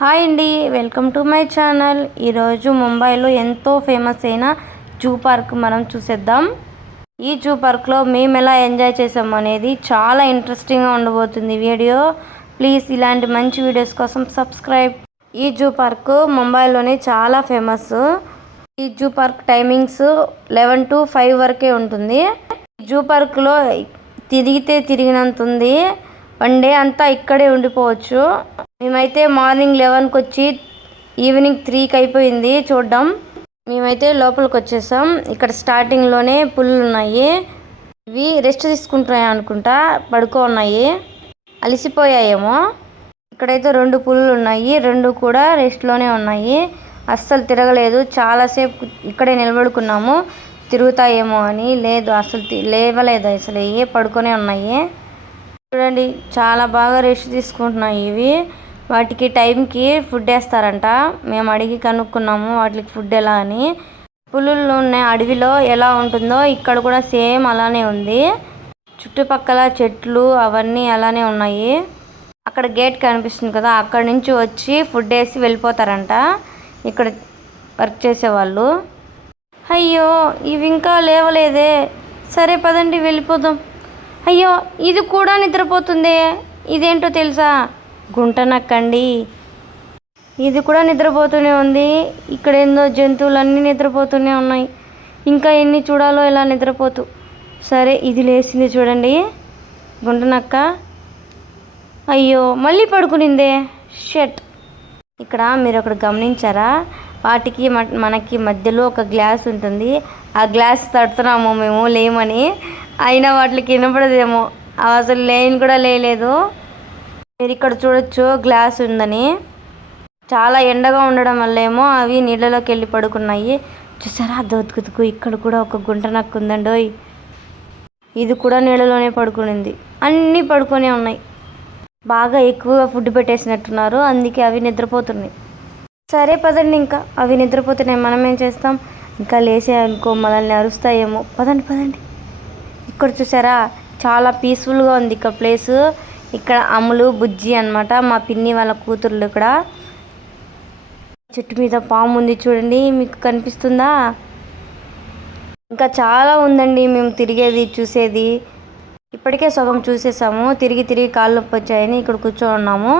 Hi అండి welcome to my channel. ఈరోజు ముంబైలో ఎంతో ఫేమస్ అయిన జూ పార్క్ మనం చూసేద్దాం. ఈ జూ పార్క్లో మేము ఎలా ఎంజాయ్ చేసాము అనేది చాలా ఇంట్రెస్టింగ్గా ఉండబోతుంది వీడియో. ప్లీజ్ ఇలాంటి మంచి వీడియోస్ కోసం సబ్స్క్రైబ్. ఈ జూ పార్క్ ముంబైలోనే చాలా ఫేమస్. ఈ zoo park timings eleven to five వరకే ఉంటుంది. జూ పార్క్లో తిరిగితే తిరిగినంత ఉంది వన్ డే అంతా ఇక్కడే ఉండిపోవచ్చు. మేమైతే మార్నింగ్ లెవెన్కి వచ్చి ఈవినింగ్ త్రీకి అయిపోయింది చూడడం. మేమైతే లోపలికి వచ్చేసాం ఇక్కడ స్టార్టింగ్లోనే పుల్లు ఉన్నాయి ఇవి రెస్ట్ తీసుకుంటున్నాయి అనుకుంటా పడుకో ఉన్నాయి అలసిపోయాయేమో. ఇక్కడైతే రెండు పుల్లు ఉన్నాయి రెండు కూడా రెస్ట్లోనే ఉన్నాయి. అస్సలు తిరగలేదు. చాలాసేపు ఇక్కడే నిలబడుకున్నాము. తిరుగుతాయేమో అని. లేదు అసలు తి- లేవలేదు అసలు. ఏ పడుకొనే ఉన్నాయి. చూడండి చాలా బాగా రెస్ట్ తీసుకుంటున్నాయి ఇవి. వాటికి టైంకి ఫుడ్ వేస్తారంట. మేము అడిగి కనుక్కున్నాము వాటికి ఫుడ్ ఎలా అని. పులులు ఉన్న అడవిలో ఎలా ఉంటుందో ఇక్కడ కూడా సేమ్ అలానే ఉంది. చుట్టుపక్కల చెట్లు అవన్నీ అలానే ఉన్నాయి. అక్కడ గేట్ కనిపిస్తుంది కదా అక్కడ నుంచి వచ్చి ఫుడ్ వేసి వెళ్ళిపోతారంట. ఇక్కడ వర్క్ చేసేవాళ్ళు అయ్యో ఇవి ఇంకా లేవలేదే. సరే పదండి వెళ్ళిపోదాం. అయ్యో ఇది కూడా నిద్రపోతుంది? ఇదేంటో తెలుసా? గుంట నక్కండి. ఇది కూడా నిద్రపోతూనే ఉంది. ఇక్కడ ఏందో జంతువులన్నీ నిద్రపోతూనే ఉన్నాయి. ఇంకా ఎన్ని చూడాలో ఇలా నిద్రపోతూ. సరే ఇది లేచింది చూడండి. గుంట నక్క. అయ్యో మళ్ళీ పడుకునిందే? షట్. ఇక్కడ మీరు ఒకటి గమనించారా? వాటికి మ- మనకి మధ్యలో ఒక గ్లాస్ ఉంటుంది. ఆ గ్లాస్ తడుతున్నాము మేము లేమని. అయినా వాటికి వినపడదేమో. అవి అసలు లేని కూడా లేలేదు మీరు ఇక్కడ చూడొచ్చు గ్లాస్ ఉందని. చాలా ఎండగా ఉండడం వల్ల ఏమో అవి నీళ్ళలోకి వెళ్ళి పడుకున్నాయి. చూసారా? దొతుకుతుకు ఇక్కడ కూడా ఒక గుంట నక్కు ఉందండోయ్ ఇది కూడా నీళ్ళలోనే పడుకునింది. అన్నీ పడుకునే ఉన్నాయి. బాగా ఎక్కువగా ఫుడ్ పెట్టేసినట్టున్నారు. అందుకే అవి నిద్రపోతున్నాయి. సరే పదండి ఇంకా. అవి నిద్రపోతున్నాయి. మనం ఏం చేస్తాం? ఇంకా లేసే అనుకో మనల్ని అరుస్తాయేమో. పదండి పదండి. ఇక్కడ చూసారా? చాలా పీస్ఫుల్గా ఉంది ఇక్కడ ప్లేస్ ఇక్కడ అమ్ములు బుజ్జి అన్నమాట. మా పిన్ని వాళ్ళ కూతుర్లు ఇక్కడ. చెట్టు మీద పాము ఉంది చూడండి. మీకు కనిపిస్తుందా? ఇంకా చాలా ఉందండి మేము తిరిగేది చూసేది. ఇప్పటికే సగం చూసేసాము. తిరిగి తిరిగి కాళ్ళు నొప్పి వచ్చాయని ఇక్కడ కూర్చొని ఉన్నాము.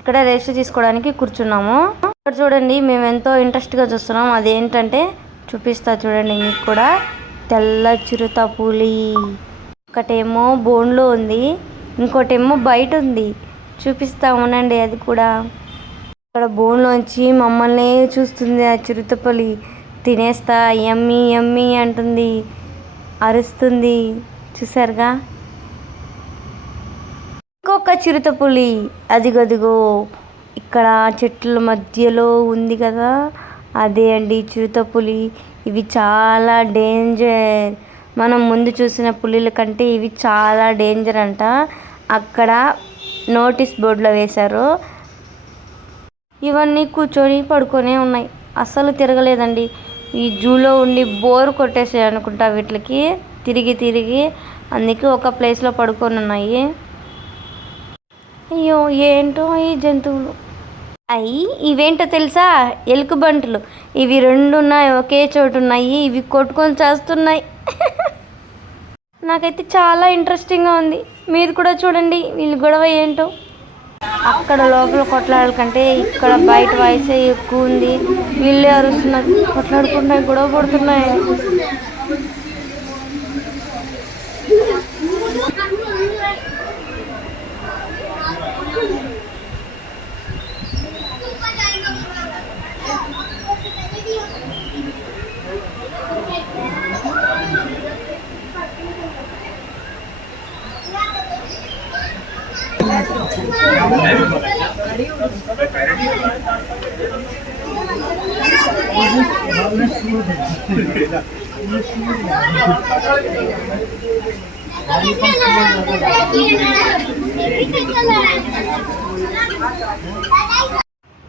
ఇక్కడ రెస్ట్ తీసుకోవడానికి కూర్చున్నాము. ఇక్కడ చూడండి మేము ఎంతో ఇంట్రెస్ట్గా చూస్తున్నాం. అదేంటంటే చూపిస్తా చూడండి మీకు కూడా. తెల్ల చిరుత పులి. ఒకటేమో బోన్లో ఉంది ఇంకోటేమో బయట ఉంది. చూపిస్తా ఉండండి అది కూడా. ఇక్కడ బోన్లోంచి మమ్మల్ని చూస్తుంది ఆ చిరుతపులి తినేస్తా ఎమ్మి ఎమ్మి అంటుంది అరుస్తుంది. చూసారుగా ఇంకొక చిరుతపులి అదిగదిగో ఇక్కడ చెట్ల మధ్యలో ఉంది కదా? అదే అండి చిరుతపులి ఇవి చాలా డేంజర్ మనం ముందు చూసిన పులిల కంటే ఇవి చాలా డేంజర్ అంట. అక్కడ నోటీస్ బోర్డులో వేశారు. ఇవన్నీ కూర్చొని పడుకొనే ఉన్నాయి. అస్సలు తిరగలేదండి. ఈ జూలో ఉండి బోర్ కొట్టేసాయి అనుకుంటా వీటికి. తిరిగి తిరిగి అందుకే ఒక ప్లేస్లో పడుకొని ఉన్నాయి. అయ్యో ఏంటో ఈ జంతువులు? అయ్యి ఇవేంటో తెలుసా? ఎలుకబంటలు ఇవి రెండు ఉన్నాయి ఒకే చోటు ఉన్నాయి ఇవి కొట్టుకొని చేస్తున్నాయి. నాకైతే చాలా ఇంట్రెస్టింగ్గా ఉంది. మీరు కూడా చూడండి వీళ్ళు గొడవ ఏంటో. అక్కడ లోపల కొట్లాడాల కంటే ఇక్కడ బయట వయసే ఎక్కువ ఉంది. వీళ్ళే అరుస్తున్నారు. కొట్లాడుకుంటున్నాయి గొడవ పడుతున్నాయి.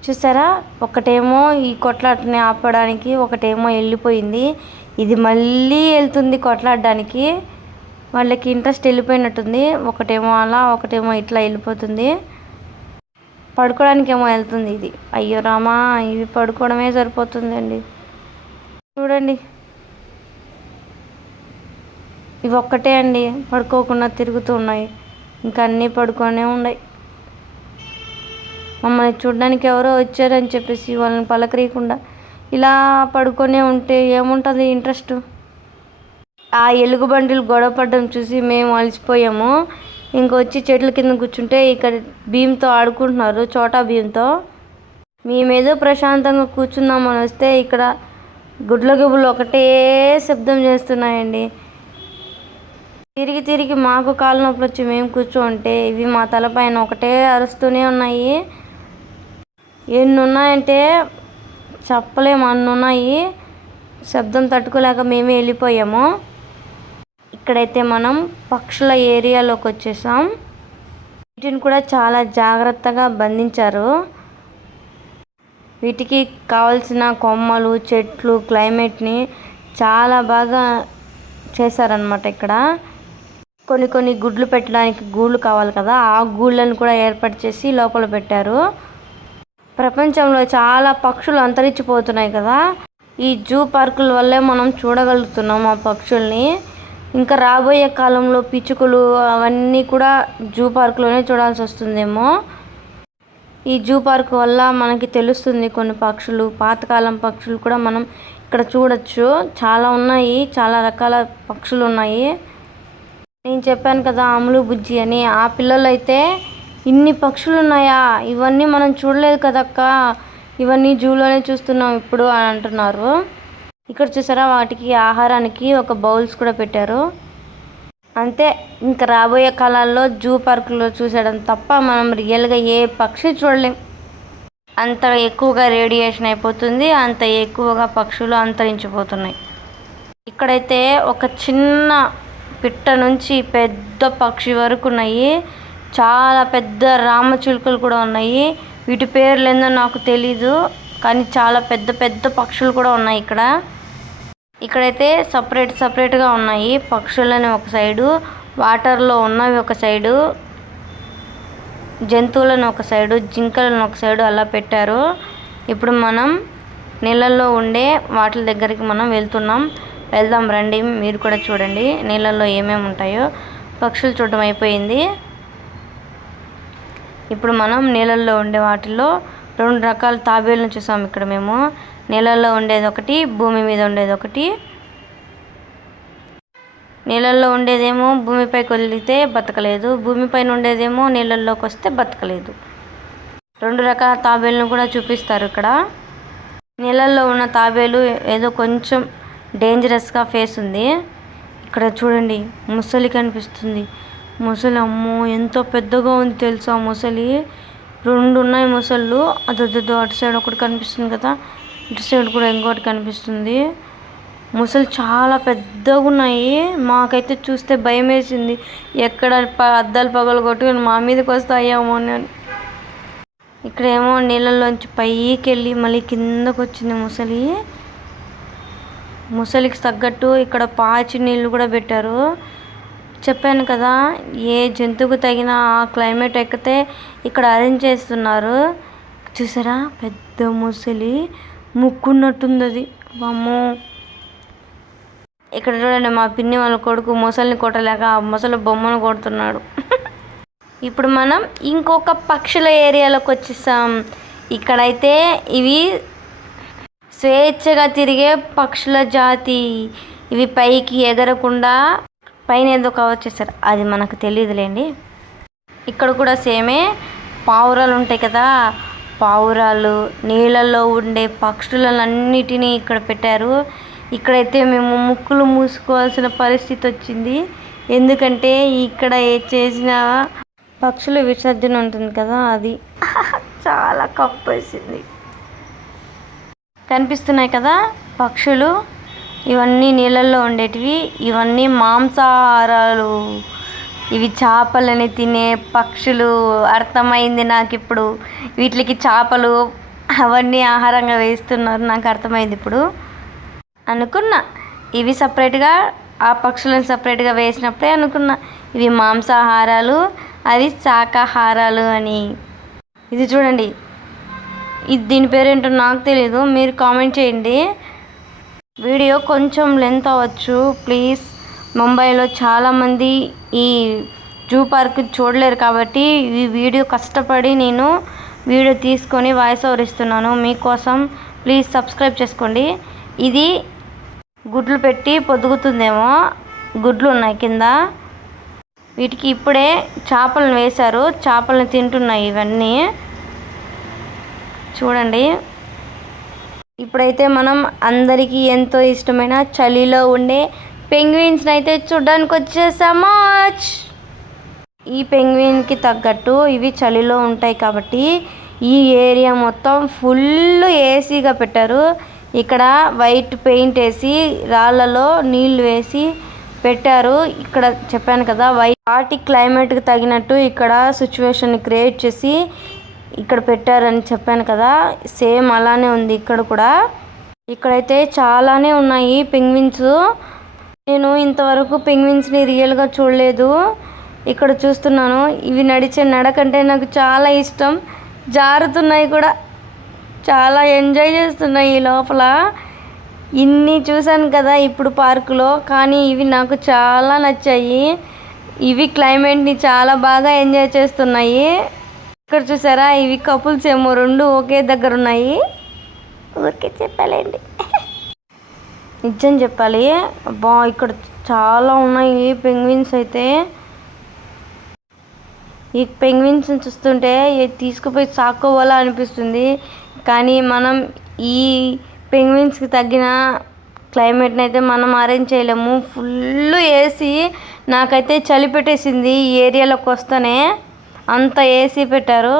చూసారా? ఒకటేమో ఈ కొట్లాటని ఆపడానికి ఒకటేమో వెళ్ళిపోయింది. ఇది మళ్ళీ వెళ్తుంది కొట్లాడడానికి. వాళ్ళకి ఇంట్రెస్ట్ వెళ్ళిపోయినట్టుంది. ఒకటేమో అలా ఒకటేమో ఇట్లా వెళ్ళిపోతుంది. పడుకోవడానికి ఏమో వెళ్తుంది ఇది. అయ్యో రామా ఇవి పడుకోవడమే సరిపోతుందండి. చూడండి. ఇవి ఒక్కటే అండి పడుకోకుండా తిరుగుతూ ఉన్నాయి. ఇంకా అన్నీ పడుకొనే ఉన్నాయి. మమ్మల్ని చూడడానికి ఎవరో వచ్చారని చెప్పేసి వాళ్ళని పలకరీయకుండా ఇలా పడుకొనే ఉంటే ఏముంటుంది ఇంట్రెస్ట్? ఆ ఎలుగు బండిలు గొడవ పడడం చూసి మేము అలసిపోయాము. ఇంకొచ్చి చెట్ల కింద కూర్చుంటే ఇక్కడ భీమ్తో ఆడుకుంటున్నారు చోటా భీమ్తో. మేమేదో ప్రశాంతంగా కూర్చుందామని వస్తే ఇక్కడ గుడ్ల గుబులు ఒకటే శబ్దం చేస్తున్నాయండి. తిరిగి తిరిగి మాకు కాలు నొప్పులు వచ్చి మేము కూర్చోంటే ఇవి మా తలపైన ఒకటే అరుస్తూనే ఉన్నాయి. ఎన్ని ఉన్నాయంటే చెప్పలేము అన్ని ఉన్నాయి శబ్దం తట్టుకోలేక మేమే వెళ్ళిపోయాము. ఇక్కడైతే మనం పక్షుల ఏరియాలోకి వచ్చేసాం. వీటిని కూడా చాలా జాగ్రత్తగా బంధించారు. వీటికి కావాల్సిన కొమ్మలు చెట్లు క్లైమేట్ని చాలా బాగా చేశారనమాట ఇక్కడ. కొన్ని కొన్ని గుడ్లు పెట్టడానికి గూళ్ళు కావాలి కదా ఆ గూళ్ళను కూడా ఏర్పాటు చేసి లోపల పెట్టారు. ప్రపంచంలో చాలా పక్షులు అంతరించిపోతున్నాయి కదా. ఈ జూ పార్కుల వల్లే మనం చూడగలుగుతున్నాం ఆ పక్షుల్ని. ఇంకా రాబోయే కాలంలో పిచ్చుకలు అవన్నీ కూడా జూ పార్క్లోనే చూడాల్సి వస్తుందేమో. ఈ జూ పార్క్ వల్ల మనకి తెలుస్తుంది కొన్ని పక్షులు పాతకాలం పక్షులు కూడా మనం ఇక్కడ చూడొచ్చు. చాలా ఉన్నాయి చాలా రకాల పక్షులు ఉన్నాయి. నేను చెప్పాను కదా అములు బుజ్జి అని. ఆ పిల్లలు అయితే ఇన్ని పక్షులు ఉన్నాయా? ఇవన్నీ మనం చూడలేదు కదక్క. ఇవన్నీ జూలోనే చూస్తున్నాం ఇప్పుడు అని అంటున్నారు. ఇక్కడ చూసారా వాటికి ఆహారానికి ఒక బౌల్స్ కూడా పెట్టారు. అంతే ఇంకా రాబోయే కాలాల్లో జూ పార్కులో చూసేయడం తప్ప మనం రియల్గా ఏ పక్షి చూడలేం. అంత ఎక్కువగా రేడియేషన్ అయిపోతుంది అంత ఎక్కువగా పక్షులు అంతరించిపోతున్నాయి. ఇక్కడైతే ఒక చిన్న పిట్ట నుంచి పెద్ద పక్షి వరకు ఉన్నాయి. చాలా పెద్ద రామచిలుకలు కూడా ఉన్నాయి. వీటి పేర్లు ఏందో నాకు తెలీదు. కానీ చాలా పెద్ద పెద్ద పక్షులు కూడా ఉన్నాయి ఇక్కడ. ఇక్కడైతే సపరేట్ సపరేట్గా ఉన్నాయి పక్షులని ఒక సైడు వాటర్లో ఉన్నవి ఒక సైడు జంతువులను ఒక సైడు జింకలను ఒక సైడు అలా పెట్టారు. ఇప్పుడు మనం నీళ్ళల్లో ఉండే వాటి దగ్గరికి మనం వెళ్తున్నాం. వెళ్దాం రండి మీరు కూడా చూడండి నీళ్ళల్లో ఏమేమి ఉంటాయో. పక్షులు చూడటం అయిపోయింది. ఇప్పుడు మనం నీళ్ళల్లో ఉండే వాటిల్లో రెండు రకాల తాబేళ్ళను చూసాం ఇక్కడ మేము. నీళ్ళల్లో ఉండేది ఒకటి భూమి మీద ఉండేది ఒకటి. నీళ్ళల్లో ఉండేదేమో భూమిపైకి వదిలితే బతకలేదు. భూమిపైన ఉండేదేమో నీళ్ళల్లోకి వస్తే బతకలేదు. రెండు రకాల తాబేళ్ళను కూడా చూపిస్తారు ఇక్కడ. నీళ్ళల్లో ఉన్న తాబేలు ఏదో కొంచెం డేంజరస్గా ఫేస్ ఉంది. ఇక్కడ చూడండి ముసలి కనిపిస్తుంది. ముసలి అమ్మో ఎంతో పెద్దగా ఉంది తెలుసా ముసలి. రెండు ఉన్నాయి ముసళ్ళు. అదొద్దు అటు సైడ్ ఒకటి కనిపిస్తుంది కదా ఇటు సైడ్ కూడా ఇంకోటి కనిపిస్తుంది. ముసలు చాలా పెద్దగా ఉన్నాయి మాకైతే చూస్తే భయం వేసింది ఎక్కడ ప అద్దాలు పగలు కొట్టుకుని మా మీదకి వస్తాయేమో అని. ఇక్కడేమో నీళ్ళలోంచి పైకి వెళ్ళి మళ్ళీ కిందకు వచ్చింది ముసలి. ముసలికి తగ్గట్టు ఇక్కడ పాచి నీళ్ళు కూడా పెట్టారు. చెప్పాను కదా ఏ జంతువుకు తగిన ఆ క్లైమేట్ ఎక్కితే ఇక్కడ అరేంజ్ చేస్తున్నారు. చూసారా? పెద్ద ముసలి ముక్కున్నట్టుంది అది వామ్మో. ఇక్కడ చూడండి మా పిన్ని వాళ్ళ కొడుకు మొసలిని కొట్టలేక ఆ మొసలి బొమ్మను కొడుతున్నాడు. ఇప్పుడు మనం ఇంకొక పక్షుల ఏరియాలోకి వచ్చేసాం. ఇక్కడైతే ఇవి స్వేచ్ఛగా తిరిగే పక్షుల జాతి. ఇవి పైకి ఎగరకుండా పైన ఏదో కవర్ చేస్తారు అది మనకు తెలియదులేండి. ఇక్కడ కూడా సేమే పావురాలు ఉంటాయి కదా. పావురాలు నీళ్ళల్లో ఉండే పక్షులన్నిటినీ ఇక్కడ పెట్టారు. ఇక్కడైతే మేము ముక్కులు మూసుకోవాల్సిన పరిస్థితి వచ్చింది. ఎందుకంటే ఇక్కడ ఏ చేసిన పక్షుల విసర్జన ఉంటుంది కదా అది. చాలా కప్పేసింది. కనిపిస్తున్నాయి కదా పక్షులు. ఇవన్నీ నీళ్ళల్లో ఉండేటివి. ఇవన్నీ మాంసాహారాలు. ఇవి చేపలని తినే పక్షులు. అర్థమైంది నాకు ఇప్పుడు వీటికి చేపలు అవన్నీ ఆహారంగా వేస్తున్నారు నాకు అర్థమైంది ఇప్పుడు. అనుకున్నా. ఇవి సపరేట్గా ఆ పక్షులను సపరేట్గా వేసినప్పుడే అనుకున్నా. ఇవి మాంసాహారాలు. అవి శాకాహారాలు అని. ఇది చూడండి. ఇది దీని పేరేంటో నాకు తెలియదు మీరు కామెంట్ చేయండి. వీడియో కొంచెం లెంత్ అవ్వచ్చు. ప్లీజ్ ముంబైలో చాలామంది ఈ జూ పార్క్ చూడలేరు కాబట్టి ఈ వీడియో కష్టపడి నేను వీడియో తీసుకొని వాయిస్ ఓవర్ ఇస్తున్నాను. మీకోసం ప్లీజ్ సబ్స్క్రైబ్ చేసుకోండి. ఇది గుడ్లు పెట్టి పొదుగుతుందేమో గుడ్లు ఉన్నాయి కింద. వీటికి ఇప్పుడే చేపలను వేశారు. చేపలను తింటున్నాయి ఇవన్నీ. చూడండి. ఇప్పుడైతే మనం అందరికీ ఎంతో ఇష్టమైన చలిలో ఉండే పెంగ్విన్స్ని అయితే చూడడానికి వచ్చేసామా ఈ పెంగ్విన్కి తగ్గట్టు ఇవి చలిలో ఉంటాయి కాబట్టి ఈ ఏరియా మొత్తం ఫుల్ ఏసీగా పెట్టారు. ఇక్కడ వైట్ పెయింట్ వేసి రాళ్ళలో నీళ్ళు వేసి పెట్టారు. ఇక్కడ చెప్పాను కదా వైట్ వాటి క్లైమేట్కి తగినట్టు ఇక్కడ సిచ్యువేషన్ క్రియేట్ చేసి ఇక్కడ పెట్టారని చెప్పాను కదా. సేమ్ అలానే ఉంది ఇక్కడ కూడా. ఇక్కడైతే చాలానే ఉన్నాయి పెంగ్విన్స్. నేను ఇంతవరకు పెంగ్విన్స్ని రియల్గా చూడలేదు. ఇక్కడ చూస్తున్నాను. ఇవి నడిచే నడకంటే నాకు చాలా ఇష్టం. జారుతున్నాయి కూడా. చాలా ఎంజాయ్ చేస్తున్నాయి ఈ లోపల. ఇన్ని చూశాను కదా ఇప్పుడు పార్కులో. కానీ ఇవి నాకు చాలా నచ్చాయి. ఇవి క్లైమేట్ని చాలా బాగా ఎంజాయ్ చేస్తున్నాయి. ఇక్కడ చూసారా? ఇవి కపుల్స్ ఏమో రెండు ఒకే దగ్గర ఉన్నాయి. ఊరికే చెప్పాలండి. నిజం చెప్పాలి. అబ్బా ఇక్కడ చాలా ఉన్నాయి పెంగ్విన్స్ అయితే. ఈ పెంగ్విన్స్ చూస్తుంటే తీసుకుపోయి సాక్కోవాలా అనిపిస్తుంది. కానీ మనం ఈ పెంగ్విన్స్కి తగ్గిన క్లైమేట్ని అయితే మనం అరేంజ్ చేయలేము. ఫుల్ ఏసీ నాకైతే చలి పెట్టేసింది ఈ ఏరియాలోకి వస్తేనే. అంత ఏసీ పెట్టారు.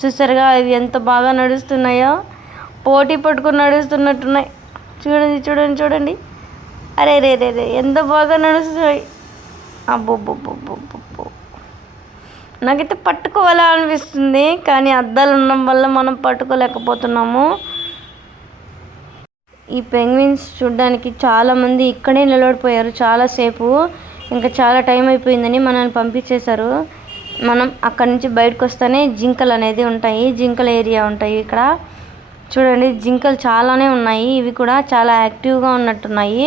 చూసారుగా ఇవి ఎంత బాగా నడుస్తున్నాయో. పోటీ పట్టుకుని నడుస్తున్నట్టున్నాయి. చూడండి చూడండి చూడండి. అరే రే రే రే ఎంత బాగా నడుస్తున్నాయి. అబ్బో నాకైతే పట్టుకోవాలా అనిపిస్తుంది కానీ అద్దాలు ఉండడం వల్ల మనం పట్టుకోలేకపోతున్నాము. ఈ పెంగ్విన్స్ చూడడానికి చాలామంది ఇక్కడే నిలబడిపోయారు చాలాసేపు ఇంకా చాలా టైం అయిపోయిందని మనల్ని పంపించేశారు. మనం అక్కడి నుంచి బయటకు వస్తేనే జింకలు అనేది ఉంటాయి జింకల ఏరియా ఉంటాయి ఇక్కడ. చూడండి జింకలు చాలానే ఉన్నాయి ఇవి కూడా చాలా యాక్టివ్గా ఉన్నట్టున్నాయి.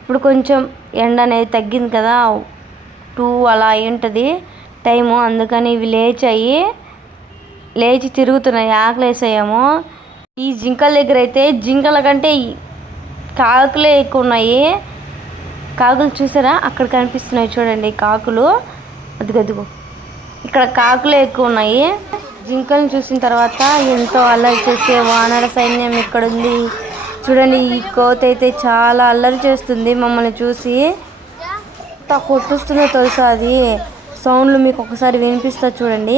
ఇప్పుడు కొంచెం ఎండ అనేది తగ్గింది కదా టూ అలా అయి ఉంటుంది టైము అందుకని ఇవి లేచాయి. లేచి తిరుగుతున్నాయి ఆకలేసాయేమో. ఈ జింకల దగ్గర అయితే జింకల కంటే కాకులే ఎక్కువ ఉన్నాయి. కాకులు చూసారా? అక్కడ కనిపిస్తున్నాయి చూడండి కాకులు. అదిగో ఇక్కడ కాకులే ఎక్కువ ఉన్నాయి. జింకలను చూసిన తర్వాత ఎంతో అల్లరి చేసే వానర సైన్యం ఇక్కడ ఉంది. చూడండి ఈ కోత అయితే చాలా అల్లరి చేస్తుంది మమ్మల్ని చూసి. ఎంత కొట్టుస్తుందో తెలుసా అది? సౌండ్లు మీకు ఒకసారి వినిపిస్తా చూడండి.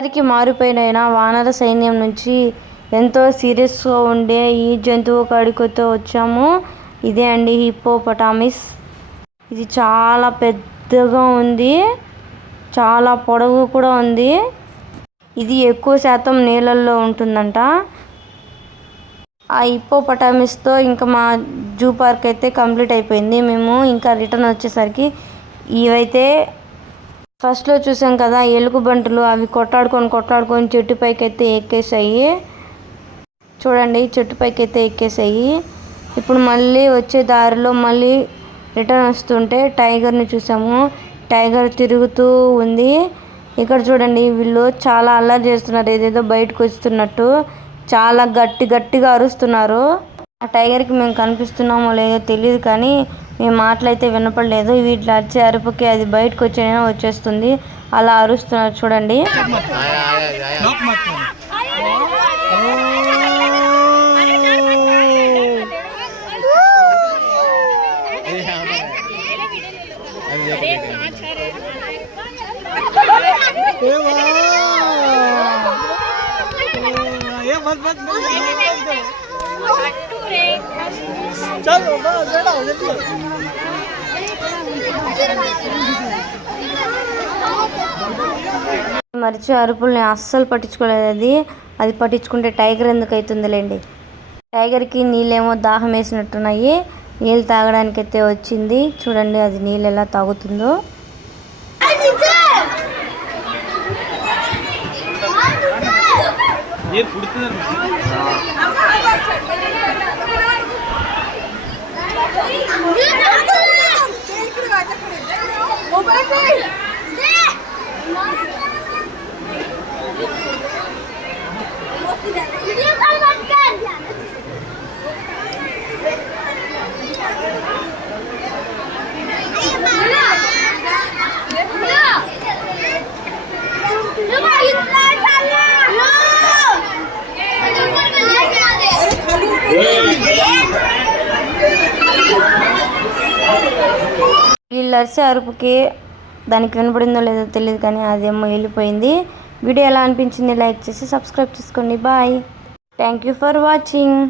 అందరికి మారిపోయిన వానర సైన్యం నుంచి ఎంతో సీరియస్గా ఉండే ఈ జంతువు కాడికొతో వచ్చాము. ఇదే అండి హిప్పోపటామిస్. ఇది చాలా పెద్దగా ఉంది. చాలా పొడవు కూడా ఉంది. ఇది ఎక్కువ శాతం నీళ్ళల్లో ఉంటుందంట. ఆ హిప్పోపటామిస్తో ఇంకా మా జూ పార్క్ అయితే కంప్లీట్ అయిపోయింది. మేము ఇంకా రిటర్న్ వచ్చేసరికి ఇవైతే ఫస్ట్లో చూసాం కదా ఎలుగుబంటులు అవి కొట్టాడుకొని కొట్టాడుకొని చెట్టు పైకి అయితే ఎక్కేసాయి చూడండి చెట్టు పైకి అయితే ఎక్కేసాయి ఇప్పుడు మళ్ళీ వచ్చే దారిలో మళ్ళీ రిటర్న్ వస్తుంటే టైగర్ని చూసాము. టైగర్ తిరుగుతూ ఉంది. ఇక్కడ చూడండి వీళ్ళు చాలా అల్లరి చేస్తున్నారు. ఏదేదో బయటకు వస్తున్నట్టు. చాలా గట్టి గట్టిగా అరుస్తున్నారు. ఆ టైగర్కి మేము కనిపిస్తున్నామో లేదో తెలియదు కానీ మీ మాటలైతే వినపడలేదు. వీటిలో వచ్చే అరుపుకి అది బయటకు వచ్చేనా వచ్చేస్తుంది. అలా అరుస్తున్నారు చూడండి. ఏ चलो बस बैठो जल्दी మరిచి అరుపుల్ని అస్సలు పట్టించుకోలేదు అది అది పట్టించుకుంటే టైగర్ ఎందుకు అవుతుందిలేండి టైగర్కి నీళ్ళేమో దాహం వేసినట్టున్నాయి నీళ్ళు తాగడానికి అయితే వచ్చింది చూడండి అది నీళ్ళు ఎలా తాగుతుందో ये पुड़ते వీళ్ళు అరిసే అరుపుకి దానికి వినపడిందో లేదో తెలియదు కానీ అదేమో వెళ్ళిపోయింది. వీడియో ఎలా అనిపించింది లైక్ చేసి సబ్స్క్రైబ్ చేసుకోండి. Bye. Thank you for watching.